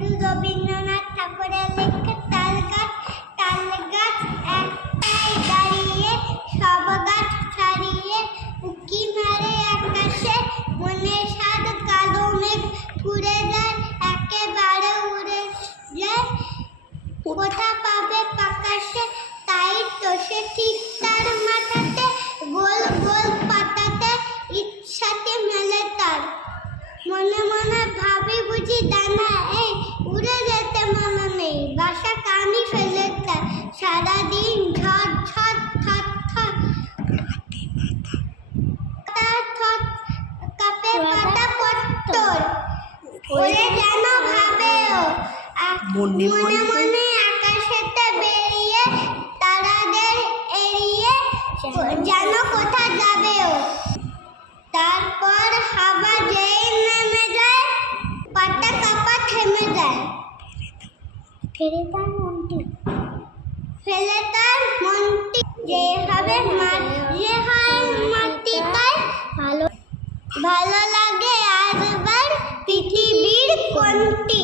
গুরু রবীন্দ্রনাথ ঠাকুরের লেখা তাল গাছ একটাই দাঁড়িয়ে সব গাছ ছাড়িয়ে উকি মারে আকাশে মনের সাদ কালো মেঘ উড়ে যায় একেবারে উড়ে যায় কোথা পাবে আকাশে তাই তো সে ঠিক তার মাথাতে গোল গোল পাতাতে ইচ্ছাতে মেলে তার মনে মনে ভাবি বুঝি দানা এই উড়ে যেতে মনে নেই বাসা কানি ফেলে তার সারাদিন ঝড় ঝড় থর থর কাপে পাতা পত্তর ওরে যেন ভাবে ও মনে মনে আকাশেতে বেরিয়ে তারাদের এড়িয়ে যেন কোথা যাবে ও তারপর হাওয়া যেই নেমে যায় পাতা কাপা থেমে যায় ফেলে তার মনটি যে হবে মাটি পায় ভালো লাগে আর পৃথিবীর কোনটি।